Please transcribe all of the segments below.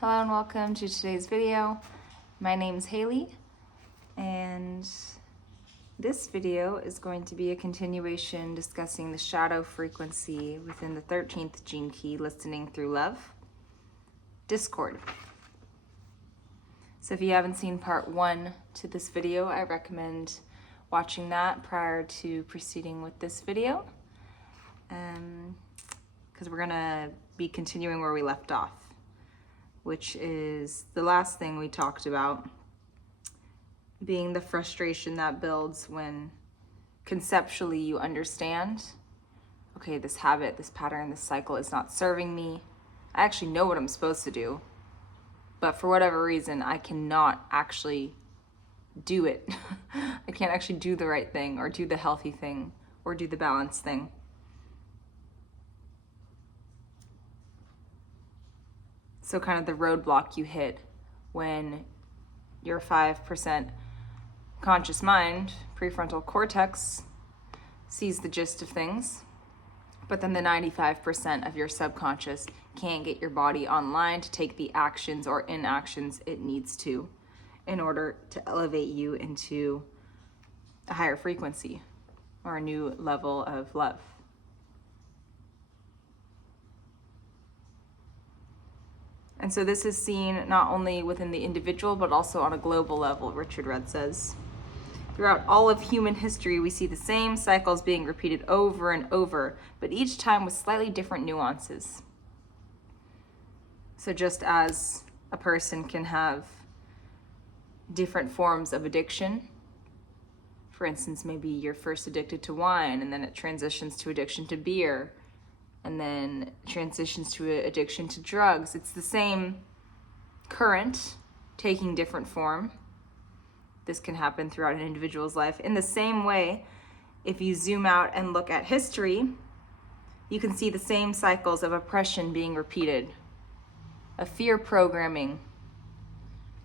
Hello and welcome to today's video. My name's Haley, and this video is going to be a continuation discussing the shadow frequency within the 13th gene key, listening through love, discord. So if you haven't seen part 1 to this video, I recommend watching that prior to proceeding with this video, because we're gonna be continuing where we left off, which is the last thing we talked about, being the frustration that builds when conceptually you understand, okay, this habit, this pattern, this cycle is not serving me. I actually know what I'm supposed to do, but for whatever reason, I cannot actually do it. I can't actually do the right thing or do the healthy thing or do the balanced thing. So kind of the roadblock you hit when your 5% conscious mind, prefrontal cortex, sees the gist of things, but then the 95% of your subconscious can't get your body online to take the actions or inactions it needs to in order to elevate you into a higher frequency or a new level of love. And so this is seen not only within the individual, but also on a global level, Richard Rudd says. Throughout all of human history, we see the same cycles being repeated over and over, but each time with slightly different nuances. So just as a person can have different forms of addiction, for instance, maybe you're first addicted to wine, and then it transitions to addiction to beer, and then transitions to addiction to drugs. It's the same current taking different form. This can happen throughout an individual's life. In the same way, if you zoom out and look at history, you can see the same cycles of oppression being repeated, of fear programming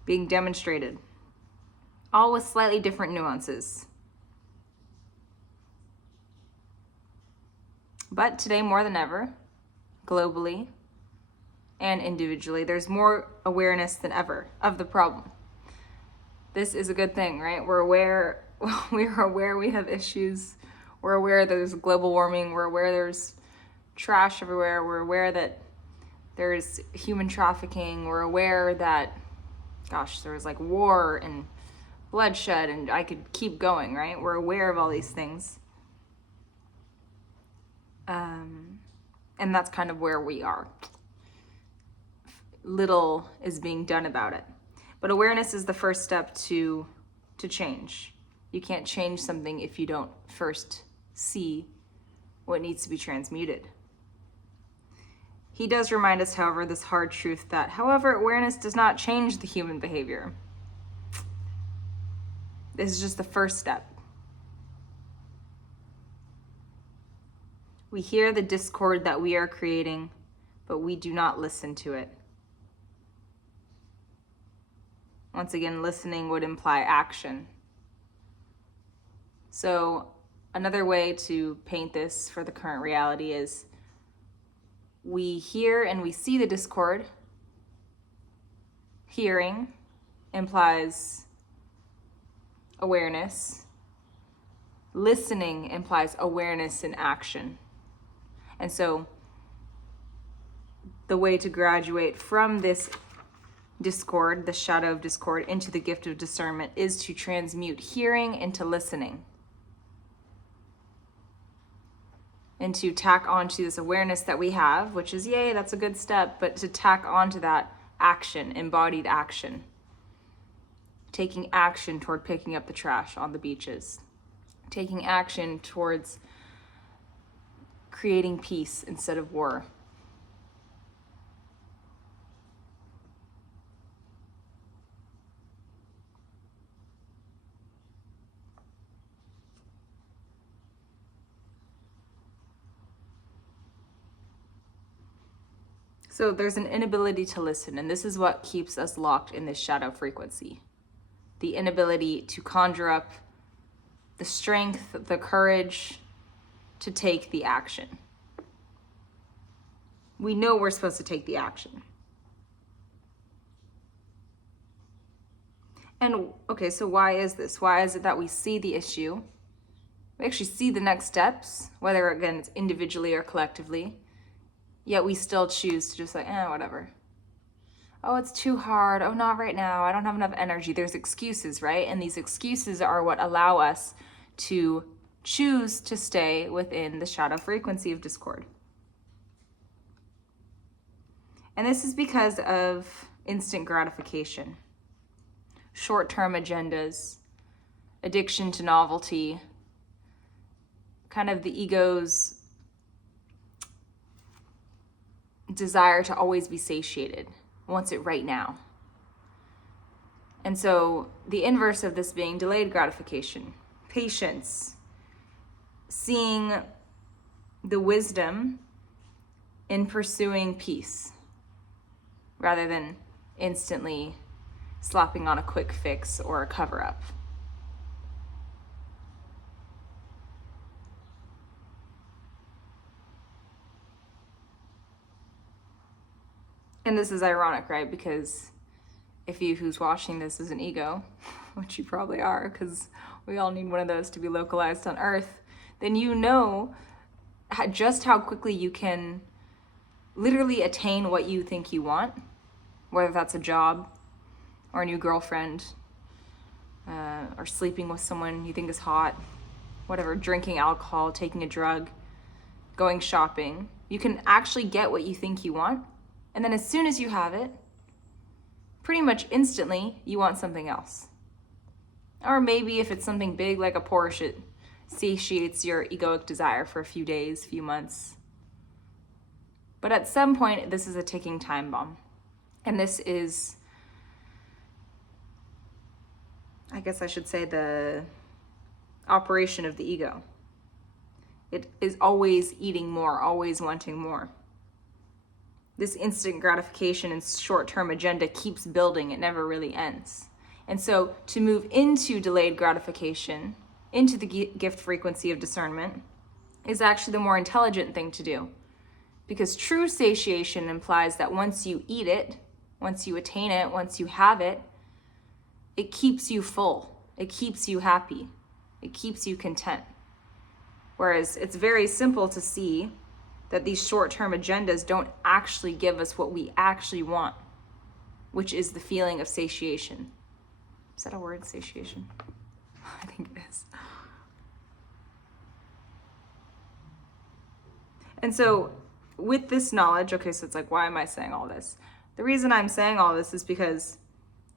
being demonstrated, all with slightly different nuances. But today, more than ever, globally and individually, there's more awareness than ever of the problem. This is a good thing, right? We're aware we have issues. We're aware that there's global warming. We're aware there's trash everywhere. We're aware that there's human trafficking. We're aware that, there's like war and bloodshed, and I could keep going, right? We're aware of all these things. And that's kind of where we are. Little is being done about it. But awareness is the first step to change. You can't change something if you don't first see what needs to be transmuted. He does remind us, however, this hard truth that, however, awareness does not change the human behavior. This is just the first step. We hear the discord that we are creating, but we do not listen to it. Once again, listening would imply action. So another way to paint this for the current reality is we hear and we see the discord. Hearing implies awareness. Listening implies awareness and action. And so the way to graduate from this discord, the shadow of discord, into the gift of discernment is to transmute hearing into listening. And to tack onto this awareness that we have, which is, yay, that's a good step, but to tack onto that action, embodied action. Taking action toward picking up the trash on the beaches. Taking action towards creating peace instead of war. So there's an inability to listen, and this is what keeps us locked in this shadow frequency. The inability to conjure up the strength, the courage to take the action. We know we're supposed to take the action. And okay, so why is this? Why is it that we see the issue? We actually see the next steps, whether again it's individually or collectively, yet we still choose to just like, whatever. Oh, it's too hard. Oh, not right now. I don't have enough energy. There's excuses, right? And these excuses are what allow us to choose to stay within the shadow frequency of discord. And this is because of instant gratification, short-term agendas, addiction to novelty, kind of the ego's desire to always be satiated, wants it right now. And so the inverse of this being delayed gratification, patience, seeing the wisdom in pursuing peace rather than instantly slapping on a quick fix or a cover-up. And this is ironic, right? Because if you who's watching this is an ego, which you probably are, because we all need one of those to be localized on Earth, then you know just how quickly you can literally attain what you think you want, whether that's a job or a new girlfriend, or sleeping with someone you think is hot, whatever, drinking alcohol, taking a drug, going shopping. You can actually get what you think you want. And then as soon as you have it, pretty much instantly, you want something else. Or maybe if it's something big like a Porsche, it satiates your egoic desire for a few days, few months. But at some point, this is a ticking time bomb. And this is, I guess I should say, the operation of the ego. It is always eating more, always wanting more. This instant gratification and short-term agenda keeps building. It never really ends. And so to move into delayed gratification, into the gift frequency of discernment, is actually the more intelligent thing to do. Because true satiation implies that once you eat it, once you attain it, once you have it, it keeps you full. It keeps you happy. It keeps you content. Whereas it's very simple to see that these short-term agendas don't actually give us what we actually want, which is the feeling of satiation. Is that a word, satiation? I think it is. And so with this knowledge, okay, so it's like, why am I saying all this? The reason I'm saying all this is because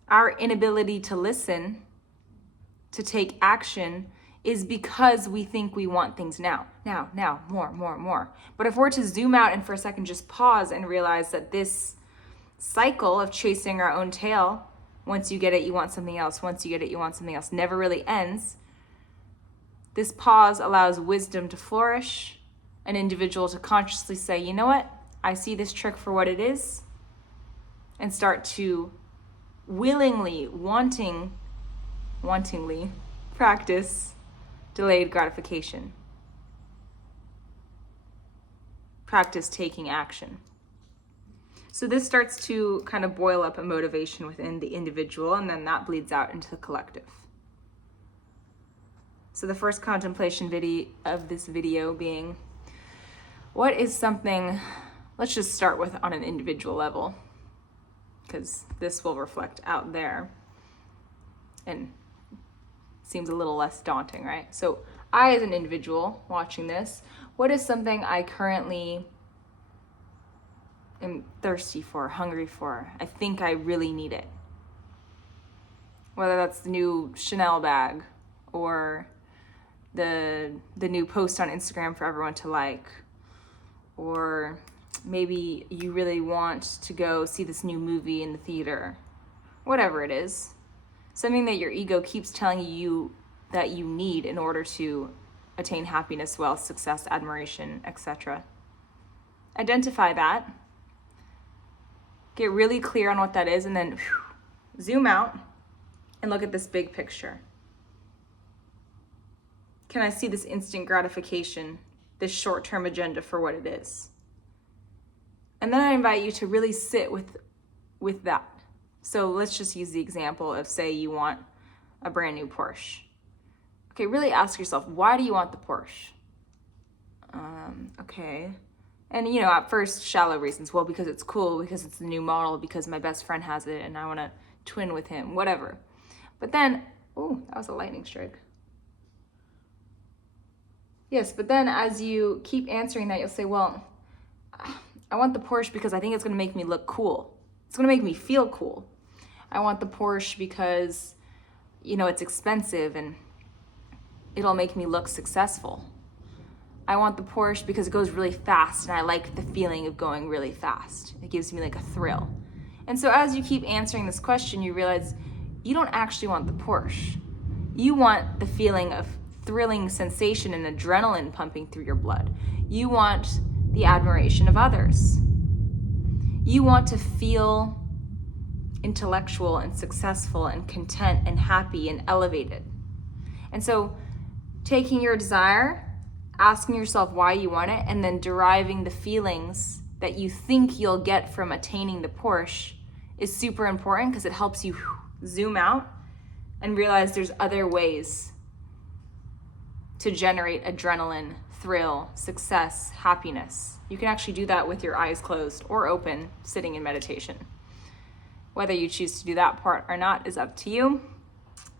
our inability to listen, to take action, is because we think we want things now, more. But if we're to zoom out and for a second just pause and realize that this cycle of chasing our own tail, once you get it, you want something else, once you get it, you want something else, never really ends. This pause allows wisdom to flourish, an individual to consciously say, you know what, I see this trick for what it is, and start to willingly, wantingly practice delayed gratification. Practice taking action. So this starts to kind of boil up a motivation within the individual, and then that bleeds out into the collective. So the first contemplation of this video being, what is something, let's just start with on an individual level, because this will reflect out there and seems a little less daunting, right? So I, as an individual watching this, what is something I currently am thirsty for, hungry for? I think I really need it. Whether that's the new Chanel bag or the new post on Instagram for everyone to like, or maybe you really want to go see this new movie in the theater, whatever it is. Something that your ego keeps telling you that you need in order to attain happiness, wealth, success, admiration, etc. Identify that. Get really clear on what that is, and then zoom out and look at this big picture. Can I see this instant gratification, this short-term agenda for what it is? And then I invite you to really sit with that. So let's just use the example of, say you want a brand new Porsche. Okay, really ask yourself, why do you want the Porsche? Okay. And at first, shallow reasons. Well, because it's cool, because it's the new model, because my best friend has it and I want to twin with him, whatever. But then, oh, that was a lightning strike. Yes, but then as you keep answering that, you'll say, well, I want the Porsche because I think it's going to make me look cool. It's going to make me feel cool. I want the Porsche because, it's expensive and it'll make me look successful. I want the Porsche because it goes really fast and I like the feeling of going really fast. It gives me like a thrill. And so as you keep answering this question, you realize you don't actually want the Porsche. You want the feeling of thrilling sensation and adrenaline pumping through your blood. You want the admiration of others. You want to feel intellectual and successful and content and happy and elevated. And so taking your desire, asking yourself why you want it, and then deriving the feelings that you think you'll get from attaining the Porsche is super important because it helps you zoom out and realize there's other ways to generate adrenaline, thrill, success, happiness. You can actually do that with your eyes closed or open, sitting in meditation. Whether you choose to do that part or not is up to you.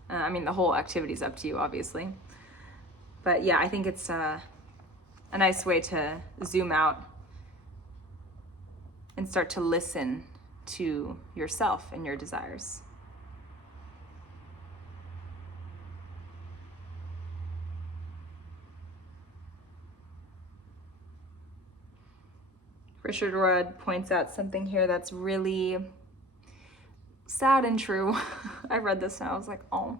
The whole activity is up to you, obviously. But yeah, I think it's a nice way to zoom out and start to listen to yourself and your desires. Richard Rudd points out something here that's really sad and true. I read this and I was like, oh.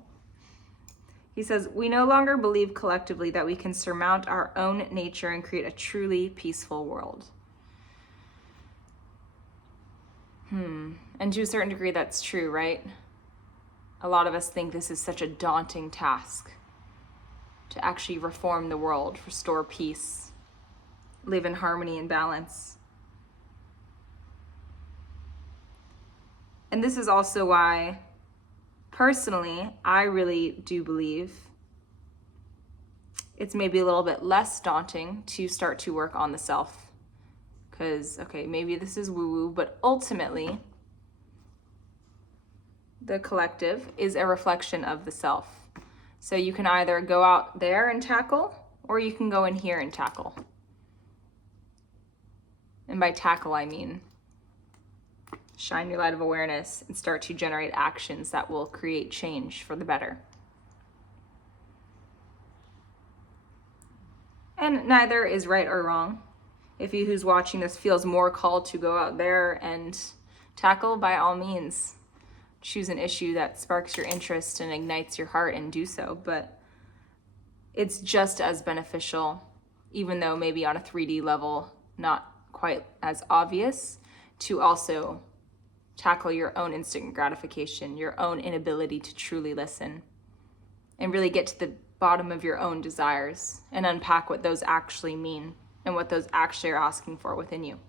He says, we no longer believe collectively that we can surmount our own nature and create a truly peaceful world. And to a certain degree, that's true, right? A lot of us think this is such a daunting task to actually reform the world, restore peace, live in harmony and balance. And this is also why, personally, I really do believe it's maybe a little bit less daunting to start to work on the self. Because, okay, maybe this is woo-woo, but ultimately, the collective is a reflection of the self. So you can either go out there and tackle, or you can go in here and tackle. And by tackle, I mean shine your light of awareness and start to generate actions that will create change for the better. And neither is right or wrong. If you who's watching this feels more called to go out there and tackle, by all means, choose an issue that sparks your interest and ignites your heart and do so. But it's just as beneficial, even though maybe on a 3D level, not quite as obvious, to also tackle your own instant gratification, your own inability to truly listen, and really get to the bottom of your own desires and unpack what those actually mean and what those actually are asking for within you.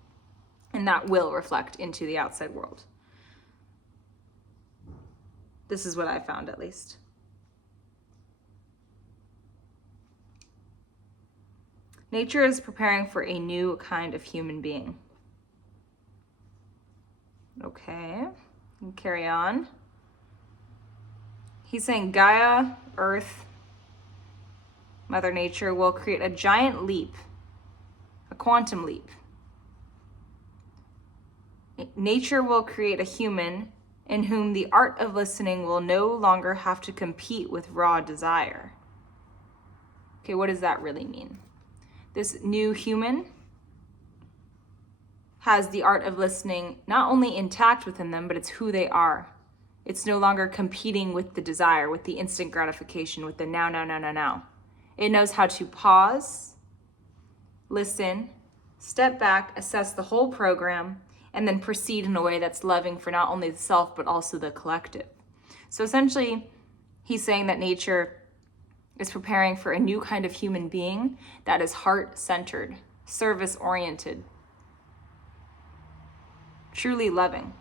And that will reflect into the outside world. This is what I found, at least. Nature is preparing for a new kind of human being. Okay, carry on. He's saying Gaia, Earth, Mother Nature will create a giant leap, a quantum leap. Nature will create a human in whom the art of listening will no longer have to compete with raw desire. Okay, what does that really mean? This new human has the art of listening not only intact within them, but it's who they are. It's no longer competing with the desire, with the instant gratification, with the now, now, now, now, now. It knows how to pause, listen, step back, assess the whole program, and then proceed in a way that's loving for not only the self, but also the collective. So essentially, he's saying that nature is preparing for a new kind of human being that is heart-centered, service-oriented, truly loving.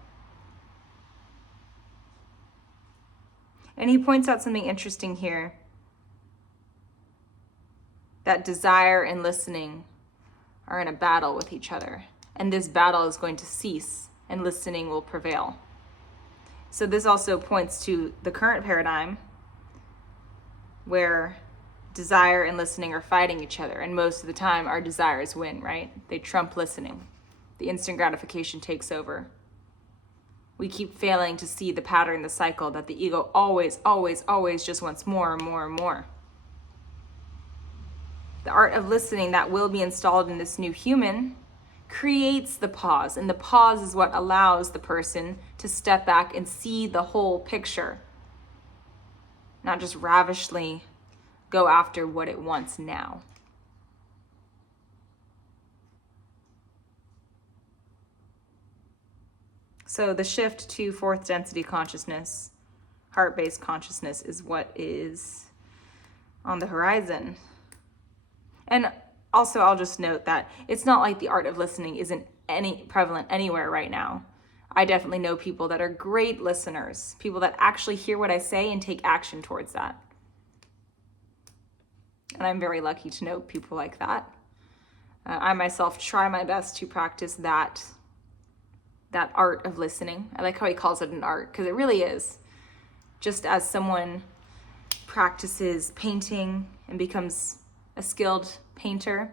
And he points out something interesting here, that desire and listening are in a battle with each other. And this battle is going to cease and listening will prevail. So this also points to the current paradigm where desire and listening are fighting each other. And most of the time our desires win, right? They trump listening. The instant gratification takes over. We keep failing to see the pattern, the cycle, that the ego always, always, always just wants more and more and more. The art of listening that will be installed in this new human creates the pause. And the pause is what allows the person to step back and see the whole picture. Not just ravishly go after what it wants now. So the shift to fourth density consciousness, heart-based consciousness, is what is on the horizon. And also, I'll just note that it's not like the art of listening isn't prevalent anywhere right now. I definitely know people that are great listeners, people that actually hear what I say and take action towards that. And I'm very lucky to know people like that. I myself try my best to practice that art of listening. I like how he calls it an art, because it really is. Just as someone practices painting and becomes a skilled painter,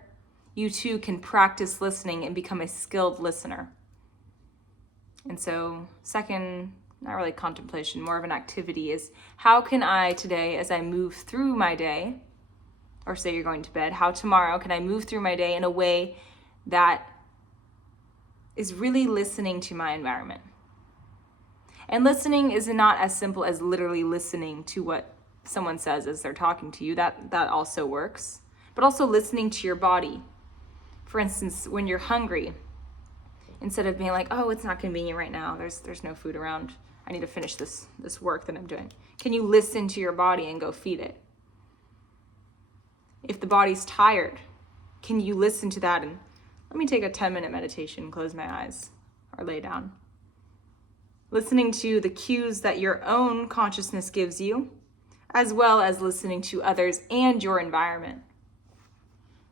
you too can practice listening and become a skilled listener. And so second, not really contemplation, more of an activity, is how can I today, as I move through my day, or say you're going to bed, how tomorrow can I move through my day in a way that is really listening to my environment? And listening is not as simple as literally listening to what someone says as they're talking to you. That also works. But also listening to your body. For instance, when you're hungry, instead of being like, oh, it's not convenient right now, there's no food around, I need to finish this work that I'm doing. Can you listen to your body and go feed it? If the body's tired, can you listen to that and let me take a 10-minute meditation, close my eyes, or lay down. Listening to the cues that your own consciousness gives you, as well as listening to others and your environment.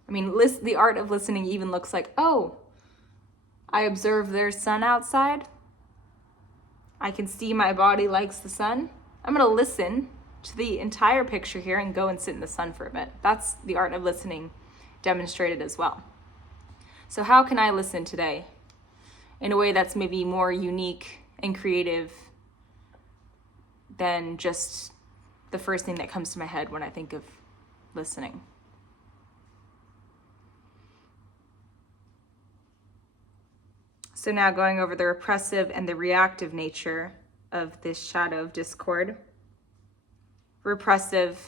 I mean, the art of listening even looks like, oh, I observe there's sun outside. I can see my body likes the sun. I'm going to listen to the entire picture here and go and sit in the sun for a bit. That's the art of listening demonstrated as well. So how can I listen today in a way that's maybe more unique and creative than just the first thing that comes to my head when I think of listening? So now going over the repressive and the reactive nature of this shadow of discord. Repressive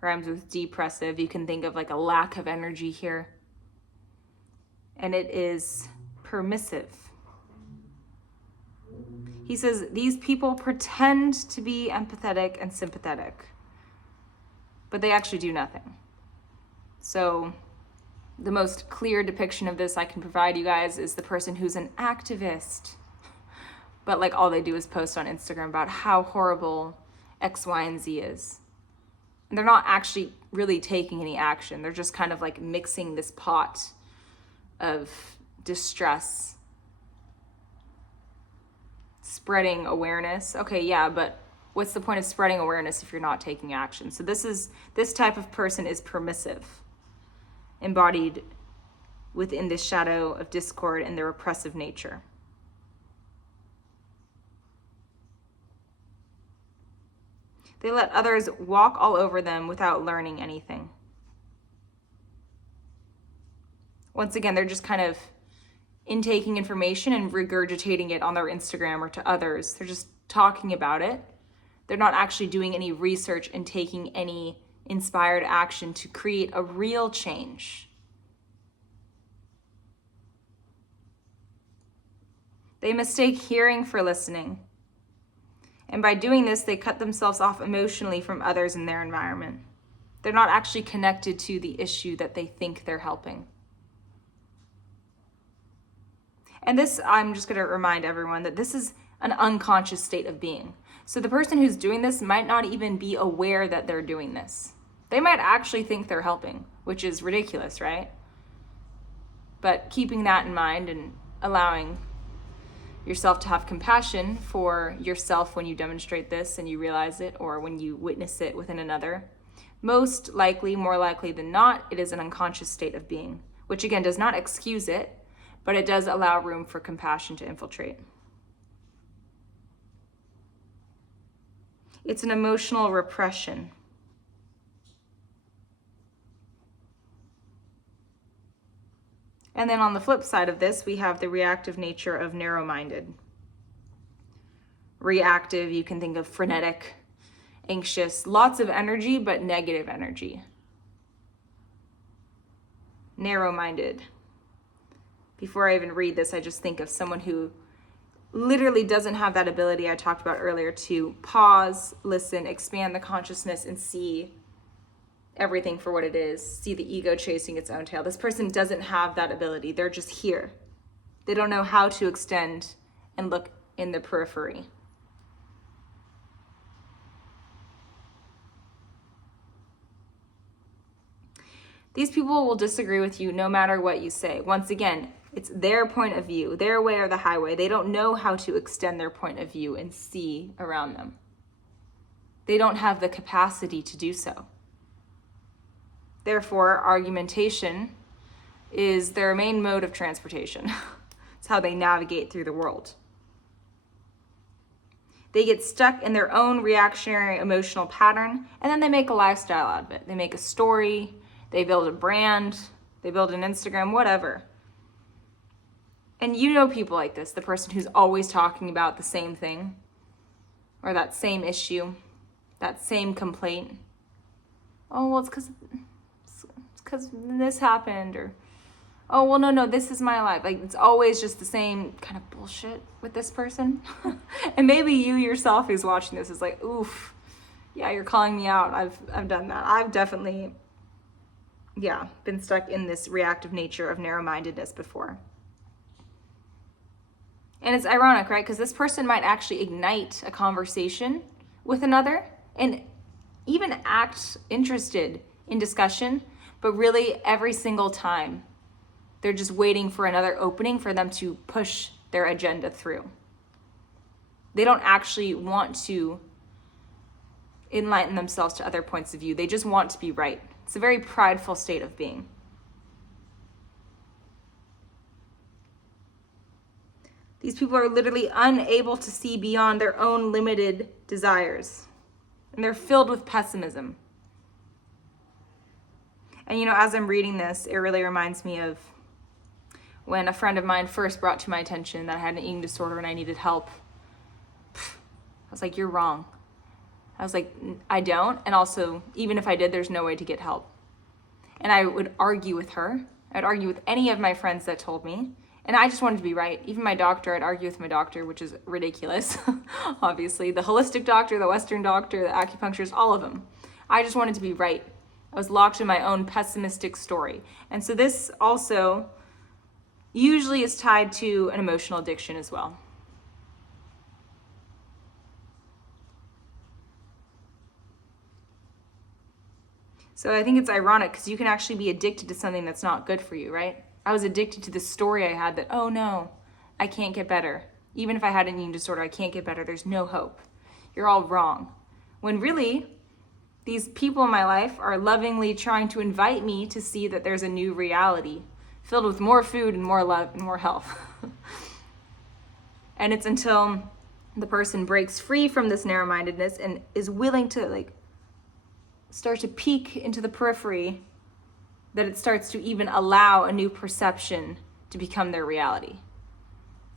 rhymes with depressive. You can think of like a lack of energy here. And it is permissive. He says these people pretend to be empathetic and sympathetic, but they actually do nothing. So the most clear depiction of this I can provide you guys is the person who's an activist, but like all they do is post on Instagram about how horrible X, Y, and Z is. And they're not actually really taking any action. They're just kind of like mixing this pot of distress, spreading awareness. Okay, yeah, but what's the point of spreading awareness if you're not taking action? So this type of person is permissive, embodied within this shadow of discord and their repressive nature. They let others walk all over them without learning anything. Once again, they're just kind of intaking information and regurgitating it on their Instagram or to others. They're just talking about it. They're not actually doing any research and taking any inspired action to create a real change. They mistake hearing for listening. And by doing this, they cut themselves off emotionally from others in their environment. They're not actually connected to the issue that they think they're helping. And this, I'm just going to remind everyone that this is an unconscious state of being. So the person who's doing this might not even be aware that they're doing this. They might actually think they're helping, which is ridiculous, right? But keeping that in mind and allowing yourself to have compassion for yourself when you demonstrate this and you realize it, or when you witness it within another, most likely, more likely than not, it is an unconscious state of being, which again does not excuse it, but it does allow room for compassion to infiltrate. It's an emotional repression. And then on the flip side of this, we have the reactive nature of narrow-minded. Reactive, you can think of frenetic, anxious, lots of energy, but negative energy. Narrow-minded. Before I even read this, I just think of someone who literally doesn't have that ability I talked about earlier to pause, listen, expand the consciousness, and see everything for what it is, see the ego chasing its own tail. This person doesn't have that ability. They're just here. They don't know how to extend and look in the periphery. These people will disagree with you no matter what you say. Once again, it's their point of view, their way or the highway. They don't know how to extend their point of view and see around them. They don't have the capacity to do so. Therefore, argumentation is their main mode of transportation. It's how they navigate through the world. They get stuck in their own reactionary emotional pattern, and then they make a lifestyle out of it. They make a story, they build a brand, they build an Instagram, whatever. And you know people like this, the person who's always talking about the same thing, or that same issue, that same complaint. Oh, well, it's because this happened, or oh, well, no, this is my life. Like, it's always just the same kind of bullshit with this person. And maybe you yourself who's watching this is like, oof, yeah, you're calling me out. I've done that. I've definitely, been stuck in this reactive nature of narrow-mindedness before. And it's ironic, right? Because this person might actually ignite a conversation with another and even act interested in discussion, but really every single time they're just waiting for another opening for them to push their agenda through. They don't actually want to enlighten themselves to other points of view. They just want to be right. It's a very prideful state of being. These people are literally unable to see beyond their own limited desires, and they're filled with pessimism. And as I'm reading this, it really reminds me of when a friend of mine first brought to my attention that I had an eating disorder and I needed help. I was like, you're wrong. I was like, I don't. And also, even if I did, there's no way to get help. And I would argue with her. I'd argue with any of my friends that told me. And I just wanted to be right. Even my doctor, I'd argue with my doctor, which is ridiculous, obviously. The holistic doctor, the Western doctor, the acupuncturist, all of them. I just wanted to be right. I was locked in my own pessimistic story. And so this also usually is tied to an emotional addiction as well. So I think it's ironic because you can actually be addicted to something that's not good for you, right? I was addicted to the story I had that, oh no, I can't get better. Even if I had an eating disorder, I can't get better. There's no hope. You're all wrong. When really, these people in my life are lovingly trying to invite me to see that there's a new reality filled with more food and more love and more health. And it's until the person breaks free from this narrow-mindedness and is willing to start to peek into the periphery that it starts to even allow a new perception to become their reality.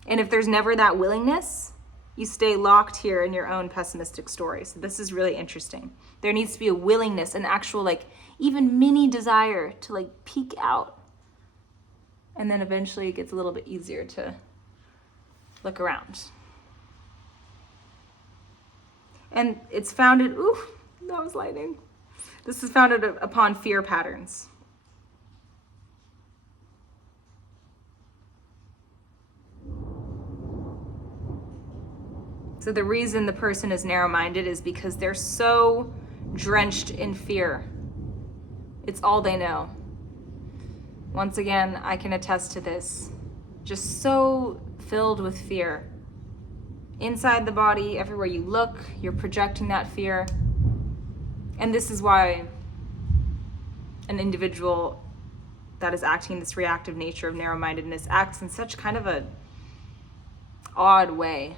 And if there's never that willingness, you stay locked here in your own pessimistic story. So this is really interesting. There needs to be a willingness, an actual even mini desire to peek out. And then eventually it gets a little bit easier to look around. And it's founded, that was lightning. This is founded upon fear patterns. So the reason the person is narrow-minded is because they're so drenched in fear. It's all they know. Once again, I can attest to this. Just so filled with fear. Inside the body, everywhere you look, you're projecting that fear. And this is why an individual that is acting in this reactive nature of narrow-mindedness acts in such kind of a odd way.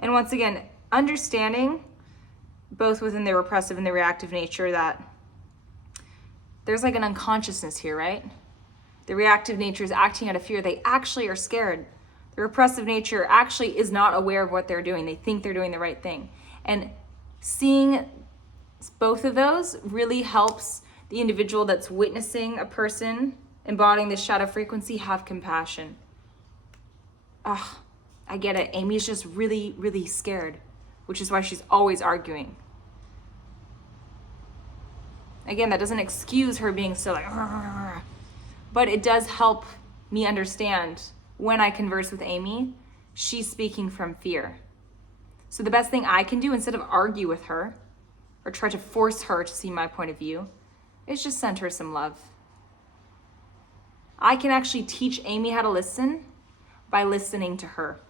And once again, understanding both within the repressive and the reactive nature that there's like an unconsciousness here, right? The reactive nature is acting out of fear. They actually are scared. The repressive nature actually is not aware of what they're doing. They think they're doing the right thing. And seeing both of those really helps the individual that's witnessing a person embodying this shadow frequency have compassion. I get it. Amy's just really, really scared, which is why she's always arguing. Again, that doesn't excuse her being so like, but it does help me understand when I converse with Amy, she's speaking from fear. So the best thing I can do, instead of argue with her or try to force her to see my point of view, is just send her some love. I can actually teach Amy how to listen by listening to her.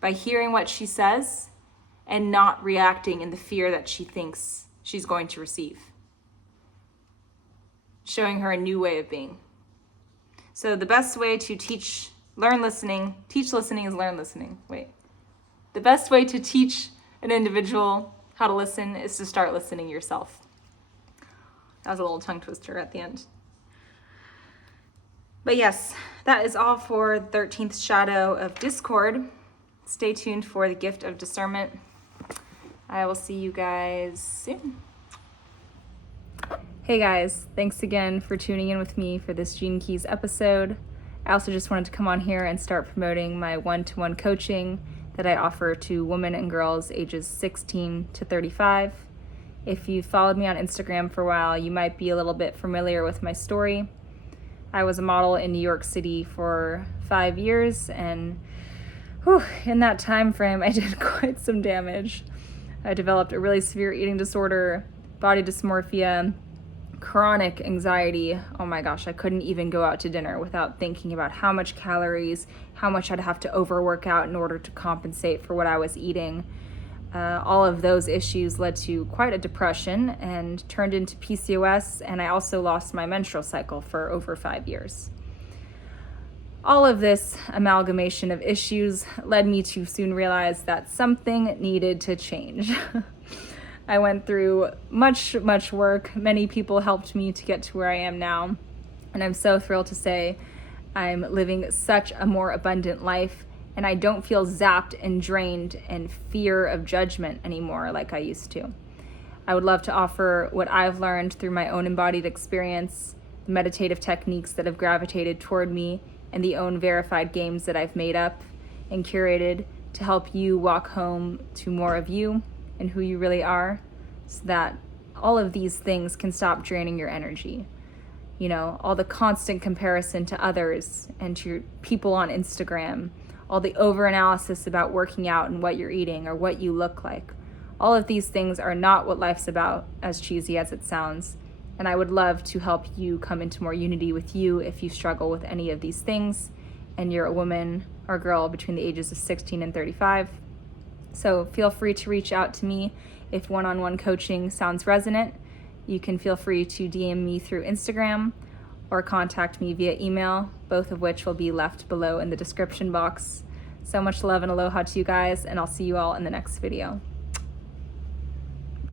By hearing what she says and not reacting in the fear that she thinks she's going to receive. Showing her a new way of being. So the best way to teach listening is learn listening. The best way to teach an individual how to listen is to start listening yourself. That was a little tongue twister at the end. But yes, that is all for the 13th shadow of discord. Stay tuned for the gift of discernment. I will see you guys soon. Hey guys, thanks again for tuning in with me for this Gene Keys episode. I also just wanted to come on here and start promoting my one-to-one coaching that I offer to women and girls ages 16 to 35. If you've followed me on Instagram for a while, you might be a little bit familiar with my story. I was a model in New York City for 5 years, and in that time frame, I did quite some damage. I developed a really severe eating disorder, body dysmorphia, chronic anxiety. Oh my gosh, I couldn't even go out to dinner without thinking about how much calories, how much I'd have to overwork out in order to compensate for what I was eating. All of those issues led to quite a depression and turned into PCOS, and I also lost my menstrual cycle for over 5 years. All of this amalgamation of issues led me to soon realize that something needed to change. I went through much work. Many people helped me to get to where I am now. And I'm so thrilled to say I'm living such a more abundant life, and I don't feel zapped and drained and fear of judgment anymore like I used to. I would love to offer what I've learned through my own embodied experience, the meditative techniques that have gravitated toward me, and the own verified games that I've made up and curated to help you walk home to more of you and who you really are, so that all of these things can stop draining your energy. You know, all the constant comparison to others and to people on Instagram, all the over-analysis about working out and what you're eating or what you look like. All of these things are not what life's about, as cheesy as it sounds. And I would love to help you come into more unity with you if you struggle with any of these things and you're a woman or girl between the ages of 16 and 35. So feel free to reach out to me if one-on-one coaching sounds resonant. You can feel free to DM me through Instagram or contact me via email, both of which will be left below in the description box. So much love and aloha to you guys, and I'll see you all in the next video.